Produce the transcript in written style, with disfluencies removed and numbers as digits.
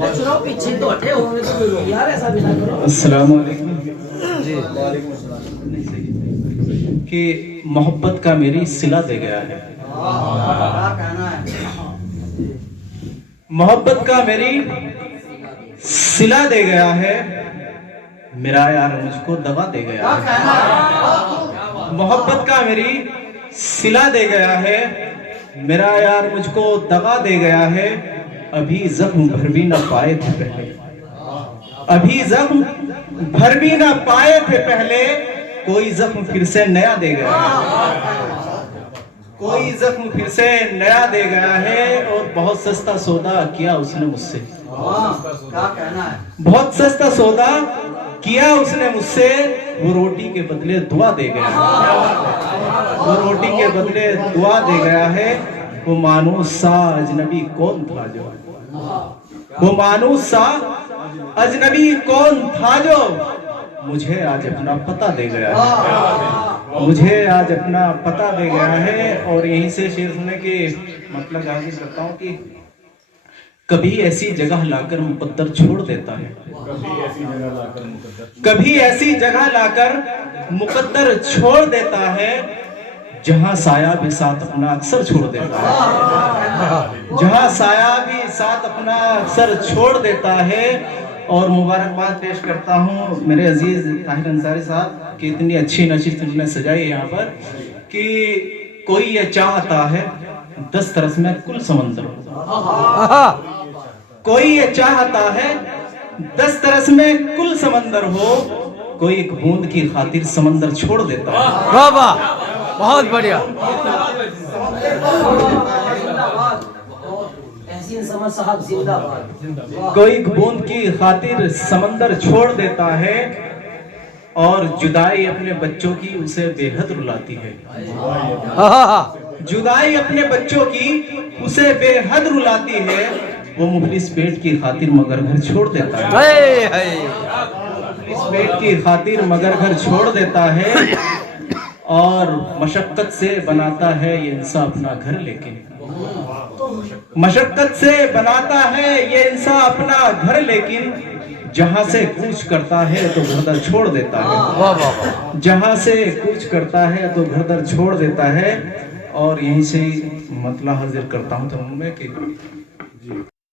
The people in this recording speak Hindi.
पीछे तो हटे हो यार, ऐसा भी ना करो। अस्सलाम वालेकुम जी। कि मोहब्बत का मेरी सिला दे गया है, मोहब्बत का मेरी सिला दे गया है, मेरा यार मुझको दगा दे गया है। मोहब्बत का मेरी सिला दे गया है, मेरा यार मुझको दगा दे गया है। अभी जख्म भर भी ना पाए थे पहले, अभी जख्म भर भी ना पाए थे पहले, कोई जख्म फिर से नया दे गया है, कोई जख्म फिर से नया दे गया है। और बहुत सस्ता सौदा किया उसने मुझसे, क्या कहना है? बहुत सस्ता सौदा किया उसने मुझसे। वो रोटी के बदले दुआ दे गया है, वो रोटी के बदले दुआ दे गया है। वो मानूस सा अजनबी कौन था जो, वो मानूस सा अजनबी कौन था जो मुझे आज अपना पता दे गया है, मुझे आज अपना पता दे गया है। और यहीं से शेर सुनने के मतलब जाहिर करता हूँ कि कभी ऐसी जगह लाकर मुकद्दर छोड़ देता है, कभी ऐसी जगह लाकर मुकद्दर छोड़ देता है, जहां साया भी साथ अपना अक्सर छोड़ देता है, जहां साया भी साथ अपना अक्सर छोड़ देता है। और मुबारकबाद पेश करता हूं मेरे अजीज ताहिर अंसारी साहब की इतनी अच्छी नशिस्त उन्होंने सजाई यहाँ पर कि कोई ये चाहता है 10 तरस में कुल समंदर हो, कोई ये चाहता है 10 तरस में कुल समंदर हो, कोई एक बूंद की खातिर समंदर छोड़ देता है। वाह वाह, बहुत बढ़िया। साहब जिंदाबाद। कोई एक बूंद की खातिर समंदर छोड़ देता है, और जुदाई अपने बच्चों की उसे बेहद रुलाती है, जुदाई अपने बच्चों की उसे बेहद रुलाती है। वो मुफलिस पेट की खातिर मगर घर छोड़ देता है, मुफलिस पेट की खातिर मगर घर छोड़ देता है। और मशक्कत से बनाता है ये इंसान अपना घर, लेकिन मशक्कत से बनाता है ये इंसान अपना घर, लेकिन जहां से कूच करता है तो घर दर छोड़ देता है, जहां से कूच करता है तो घर दर छोड़ देता है। और यहीं से मतलब हाजिर करता हूं तो मैं कि